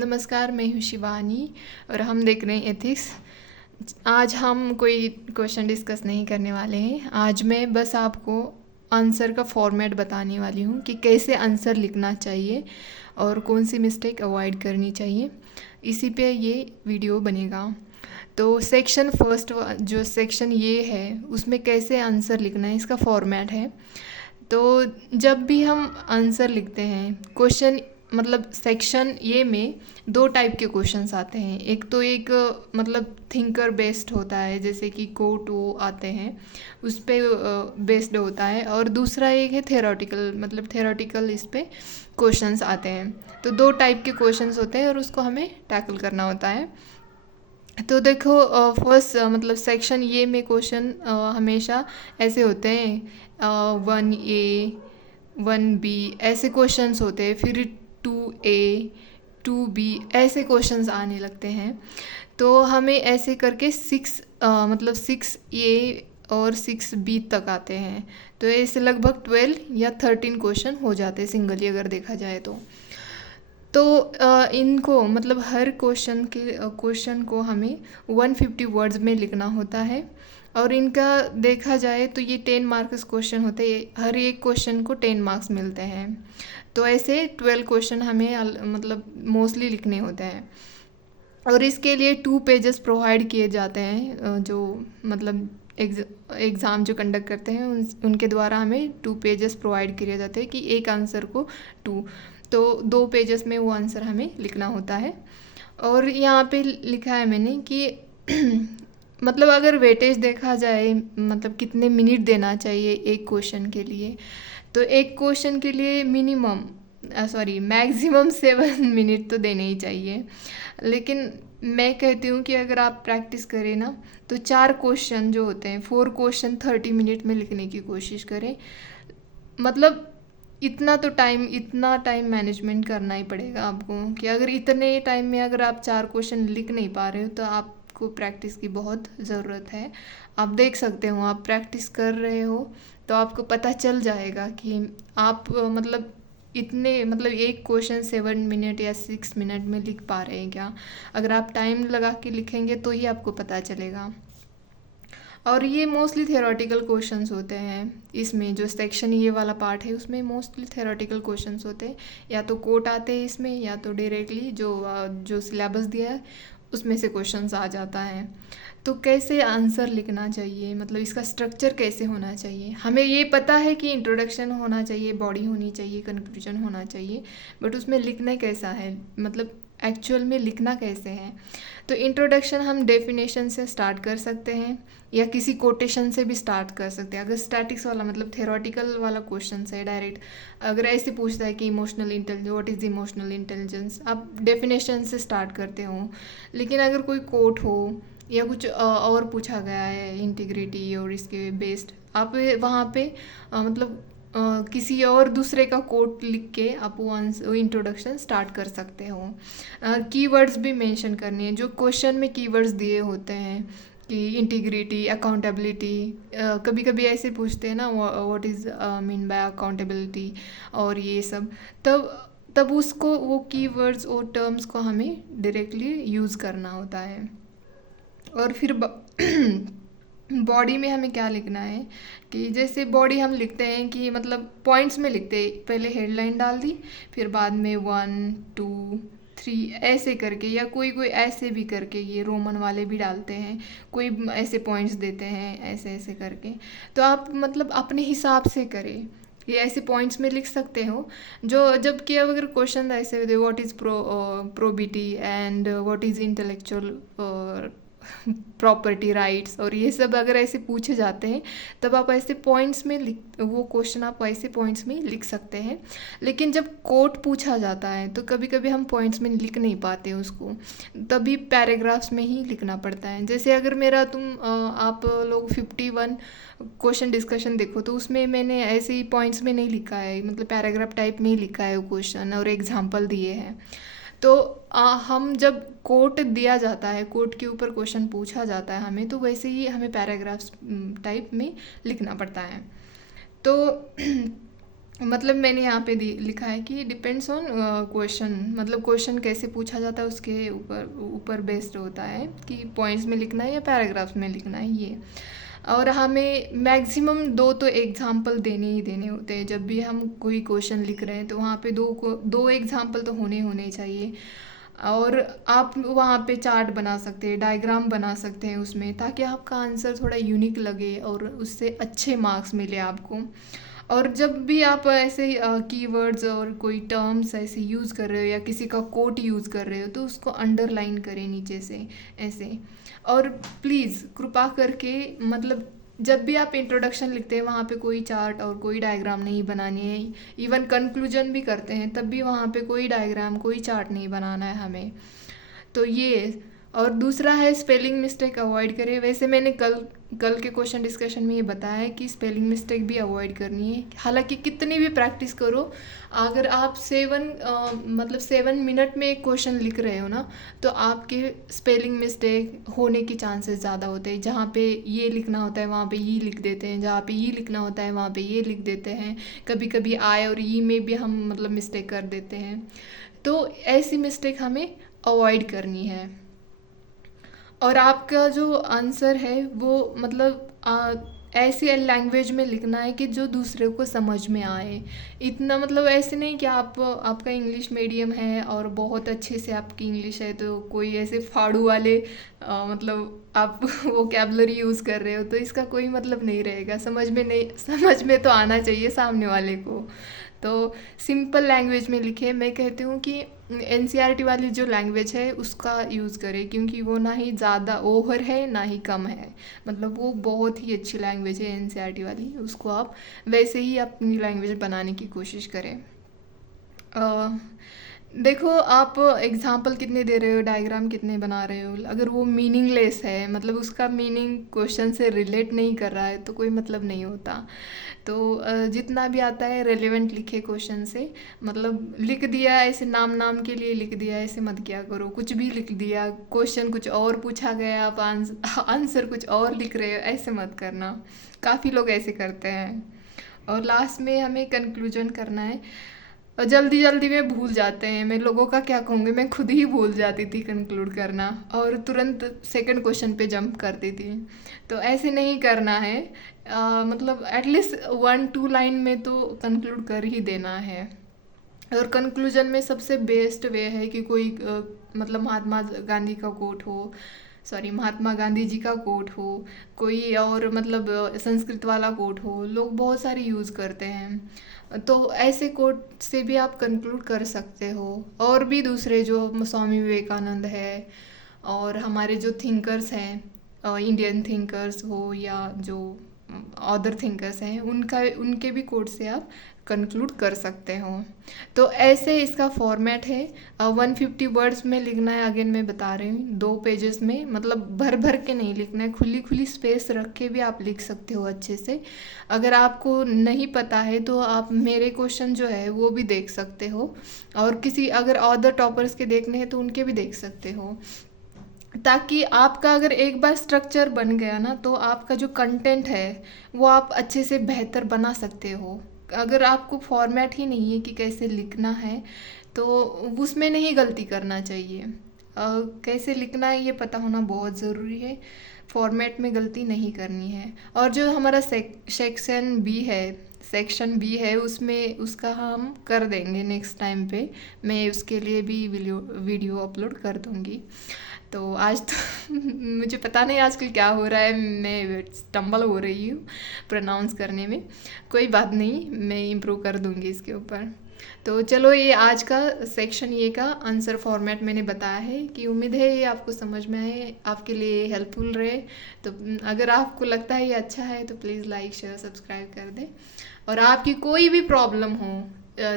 नमस्कार, मैं हूँ शिवानी और हम देख रहे हैं एथिक्स। आज हम कोई क्वेश्चन डिस्कस नहीं करने वाले हैं। आज मैं बस आपको आंसर का फॉर्मेट बताने वाली हूँ कि कैसे आंसर लिखना चाहिए और कौन सी मिस्टेक अवॉइड करनी चाहिए। इसी पे ये वीडियो बनेगा। तो सेक्शन फर्स्ट जो सेक्शन ये है उसमें कैसे आंसर लिखना है, इसका फॉर्मेट है। तो जब भी हम आंसर लिखते हैं क्वेश्चन मतलब सेक्शन ये में दो टाइप के क्वेश्चंस आते हैं। एक तो एक मतलब थिंकर बेस्ड होता है, जैसे कि कोट वो आते हैं उस पे बेस्ड होता है, और दूसरा एक है थेरोटिकल, मतलब थेरोटिकल इस पे क्वेश्चंस आते हैं। तो दो टाइप के क्वेश्चंस होते हैं और उसको हमें टैकल करना होता है। तो देखो, फर्स्ट मतलब सेक्शन ये में क्वेश्चन हमेशा ऐसे होते हैं, 1A 1B ऐसे क्वेश्चंस होते हैं, फिर 2A 2B ऐसे क्वेश्चंस आने लगते हैं। तो हमें ऐसे करके मतलब 6A और 6B तक आते हैं। तो ऐसे लगभग 12 या 13 क्वेश्चन हो जाते हैं सिंगली अगर देखा जाए तो इनको मतलब हर क्वेश्चन को हमें 150 वर्ड्स में लिखना होता है। और इनका देखा जाए तो ये 10 मार्क्स क्वेश्चन होते हैं, हर एक क्वेश्चन को 10 मार्क्स मिलते हैं। तो ऐसे 12 क्वेश्चन हमें मतलब मोस्टली लिखने होते हैं। और इसके लिए 2 पेजेस प्रोवाइड किए जाते हैं, जो मतलब एग्ज़ाम जो कंडक्ट करते हैं उनके द्वारा हमें 2 पेजेस प्रोवाइड किए जाते हैं कि एक आंसर को 2, तो 2 पेजेस में वो आंसर हमें लिखना होता है। और यहाँ पे लिखा है मैंने कि मतलब अगर वेटेज देखा जाए मतलब कितने मिनट देना चाहिए एक क्वेश्चन के लिए, तो एक क्वेश्चन के लिए मैक्सिमम 7 मिनट तो देने ही चाहिए। लेकिन मैं कहती हूँ कि अगर आप प्रैक्टिस करें ना तो 4 क्वेश्चन जो होते हैं 4 क्वेश्चन 30 मिनट में लिखने की कोशिश करें। मतलब इतना टाइम मैनेजमेंट करना ही पड़ेगा आपको कि अगर इतने टाइम में अगर आप 4 क्वेश्चन लिख नहीं पा रहे हो तो आपको प्रैक्टिस की बहुत ज़रूरत है। आप देख सकते हो, आप प्रैक्टिस कर रहे हो तो आपको पता चल जाएगा कि आप मतलब इतने मतलब एक क्वेश्चन 7 मिनट या 6 मिनट में लिख पा रहे हैं क्या। अगर आप टाइम लगा के लिखेंगे तो ही आपको पता चलेगा। और ये मोस्टली थेरोटिकल क्वेश्चंस होते हैं। इसमें जो सेक्शन ये वाला पार्ट है उसमें मोस्टली थेरोटिकल क्वेश्चंस होते हैं, या तो कोट आते हैं इसमें या तो डायरेक्टली जो सिलेबस दिया है उसमें से क्वेश्चंस आ जाता है। तो कैसे आंसर लिखना चाहिए, मतलब इसका स्ट्रक्चर कैसे होना चाहिए। हमें ये पता है कि इंट्रोडक्शन होना चाहिए, बॉडी होनी चाहिए, कंक्लूजन होना चाहिए, बट उसमें लिखना कैसा है, मतलब एक्चुअल में लिखना कैसे है। तो इंट्रोडक्शन हम डेफिनेशन से स्टार्ट कर सकते हैं या किसी कोटेशन से भी स्टार्ट कर सकते हैं। अगर स्टैटिक्स वाला मतलब थेरोटिकल वाला क्वेश्चन है डायरेक्ट, अगर ऐसे पूछता है कि emotional intelligence, what is emotional intelligence, आप डेफिनेशन से स्टार्ट करते हो। लेकिन अगर कोई कोट हो या कुछ और पूछा गया है इंटीग्रिटी और इसके बेस्ड, आप वहाँ पे मतलब किसी और दूसरे का कोट लिख के आप वो इंट्रोडक्शन स्टार्ट कर सकते हो। कीवर्ड्स भी मेंशन करनी है, जो क्वेश्चन में कीवर्ड्स दिए होते हैं कि इंटीग्रिटी, अकाउंटेबिलिटी, कभी कभी ऐसे पूछते हैं ना what is mean by accountability और ये सब, तब तब उसको वो कीवर्ड्स और टर्म्स को हमें डायरेक्टली यूज़ करना होता है। और फिर बॉडी में हमें क्या लिखना है कि जैसे बॉडी हम लिखते हैं कि मतलब पॉइंट्स में लिखते हैं, पहले हेडलाइन डाल दी, फिर बाद में 1 2 3 ऐसे करके, या कोई कोई ऐसे भी करके, ये रोमन वाले भी डालते हैं, कोई ऐसे पॉइंट्स देते हैं ऐसे ऐसे करके। तो आप मतलब अपने हिसाब से करें, ये ऐसे पॉइंट्स में लिख सकते हो। जो जबकि अगर क्वेश्चन ऐसे होते what is probity and what is intellectual property rights और ये सब अगर ऐसे पूछे जाते हैं, तब आप ऐसे पॉइंट्स में वो क्वेश्चन आप ऐसे पॉइंट्स में लिख सकते हैं। लेकिन जब कोट पूछा जाता है तो कभी कभी हम पॉइंट्स में लिख नहीं पाते उसको, तभी पैराग्राफ्स में ही लिखना पड़ता है। जैसे अगर मेरा आप लोग 51 क्वेश्चन डिस्कशन देखो तो उसमें मैंने ऐसे ही पॉइंट्स में नहीं लिखा है, मतलब पैराग्राफ टाइप में ही लिखा है वो क्वेश्चन और एग्जाम्पल दिए हैं। तो हम जब कोट दिया जाता है, कोट के ऊपर क्वेश्चन पूछा जाता है हमें, तो वैसे ही हमें पैराग्राफ्स टाइप में लिखना पड़ता है। तो मतलब मैंने यहाँ पे लिखा है कि डिपेंड्स ऑन क्वेश्चन, मतलब क्वेश्चन कैसे पूछा जाता है उसके ऊपर ऊपर बेस्ड होता है कि पॉइंट्स में लिखना है या पैराग्राफ्स में लिखना है ये। और हमें मैक्सिमम 2 तो एग्जाम्पल देने ही देने होते हैं। जब भी हम कोई क्वेश्चन लिख रहे हैं तो वहाँ पे 2 एग्जाम्पल तो होने होने चाहिए। और आप वहाँ पे चार्ट बना सकते हैं, डायग्राम बना सकते हैं उसमें, ताकि आपका आंसर थोड़ा यूनिक लगे और उससे अच्छे मार्क्स मिले आपको। और जब भी आप ऐसे कीवर्ड्स और कोई टर्म्स ऐसे यूज़ कर रहे हो या किसी का कोट यूज़ कर रहे हो तो उसको अंडरलाइन करें नीचे से ऐसे। और प्लीज़ कृपा करके, मतलब जब भी आप इंट्रोडक्शन लिखते हैं वहाँ पे कोई चार्ट और कोई डायग्राम नहीं बनानी है। इवन कंक्लूजन भी करते हैं तब भी वहाँ पे कोई डायग्राम कोई चार्ट नहीं बनाना है हमें। तो ये, और दूसरा है स्पेलिंग मिस्टेक अवॉइड करें। वैसे मैंने कल कल के क्वेश्चन डिस्कशन में ये बताया है कि स्पेलिंग मिस्टेक भी अवॉइड करनी है। हालांकि कितनी भी प्रैक्टिस करो, अगर आप 7 मिनट में एक क्वेश्चन लिख रहे हो ना, तो आपके स्पेलिंग मिस्टेक होने की चांसेस ज़्यादा होते हैं। जहाँ पे ये लिखना होता है वहाँ पे ये लिख देते हैं, जहाँ पे ये लिखना होता है वहाँ पे ये लिख देते हैं। कभी कभी आय और ई में भी हम मतलब मिस्टेक कर देते हैं। तो ऐसी मिस्टेक हमें अवॉइड करनी है। और आपका जो आंसर है वो मतलब ऐसी लैंग्वेज में लिखना है कि जो दूसरे को समझ में आए। इतना मतलब ऐसे नहीं कि आपका इंग्लिश मीडियम है और बहुत अच्छे से आपकी इंग्लिश है तो कोई ऐसे फाड़ू वाले मतलब आप वोकैबलरी यूज़ कर रहे हो तो इसका कोई मतलब नहीं रहेगा। समझ में तो आना चाहिए सामने वाले को। तो सिंपल लैंग्वेज में लिखे। मैं कहती हूँ कि एनसीईआरटी वाली जो लैंग्वेज है उसका यूज़ करें, क्योंकि वो ना ही ज़्यादा ओवर है ना ही कम है। मतलब वो बहुत ही अच्छी लैंग्वेज है एनसीईआरटी वाली, उसको आप वैसे ही अपनी लैंग्वेज बनाने की कोशिश करें। देखो आप एग्जाम्पल कितने दे रहे हो, डायग्राम कितने बना रहे हो, अगर वो मीनिंगलेस है, मतलब उसका मीनिंग क्वेश्चन से रिलेट नहीं कर रहा है तो कोई मतलब नहीं होता। तो जितना भी आता है रेलेवेंट लिखे क्वेश्चन से। मतलब लिख दिया ऐसे नाम नाम के लिए लिख दिया ऐसे मत किया करो। कुछ भी लिख दिया, क्वेश्चन कुछ और पूछा गया, आप आंसर कुछ और लिख रहे हो, ऐसे मत करना। काफ़ी लोग ऐसे करते हैं। और लास्ट में हमें कंक्लूजन करना है। और जल्दी जल्दी में भूल जाते हैं। मैं लोगों का क्या कहूँगी, मैं खुद ही भूल जाती थी कंक्लूड करना और तुरंत सेकंड क्वेश्चन पे जंप करती थी। तो ऐसे नहीं करना है। मतलब एटलीस्ट 1-2 लाइन में तो कंक्लूड कर ही देना है। और कंक्लूजन में सबसे बेस्ट वे है कि कोई मतलब महात्मा गांधी का कोट हो, सॉरी महात्मा गांधी जी का कोट हो, कोई और मतलब संस्कृत वाला कोट हो। लोग बहुत सारे यूज़ करते हैं तो ऐसे कोट से भी आप कंक्लूड कर सकते हो। और भी दूसरे जो स्वामी विवेकानंद है और हमारे जो थिंकर्स हैं, इंडियन थिंकर्स हो या जो अदर थिंकर्स हैं, उनके भी कोट से आप कंक्लूड कर सकते हो। तो ऐसे इसका फॉर्मेट है। 150 वर्ड्स में लिखना है। अगेन मैं बता रही हूँ 2 पेजेस में, मतलब भर भर के नहीं लिखना है, खुली खुली स्पेस रख के भी आप लिख सकते हो अच्छे से। अगर आपको नहीं पता है तो आप मेरे क्वेश्चन जो है वो भी देख सकते हो, और किसी अगर अदर टॉपर्स के देखने हैं तो उनके भी देख सकते हो। ताकि आपका अगर एक बार स्ट्रक्चर बन गया ना तो आपका जो कंटेंट है वो आप अच्छे से बेहतर बना सकते हो। अगर आपको फॉर्मेट ही नहीं है कि कैसे लिखना है तो उसमें नहीं गलती करना चाहिए। कैसे लिखना है ये पता होना बहुत ज़रूरी है। फॉर्मेट में गलती नहीं करनी है। और जो हमारा सेक्शन बी है उसमें उसका हम कर देंगे नेक्स्ट टाइम पे। मैं उसके लिए भी वीडियो अपलोड कर दूँगी। तो आज तो मुझे पता नहीं आजकल क्या हो रहा है, मैं स्टम्बल हो रही हूँ प्रोनाउंस करने में। कोई बात नहीं, मैं इम्प्रूव कर दूँगी इसके ऊपर। तो चलो ये आज का सेक्शन ये का आंसर फॉर्मेट मैंने बताया है कि उम्मीद है ये आपको समझ में आए, आपके लिए हेल्पफुल रहे। तो अगर आपको लगता है ये अच्छा है तो प्लीज़ लाइक शेयर सब्सक्राइब कर दें। और आपकी कोई भी प्रॉब्लम हो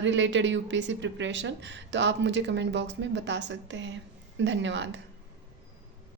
रिलेटेड यूपीएससी प्रिपरेशन तो आप मुझे कमेंट बॉक्स में बता सकते हैं। धन्यवाद।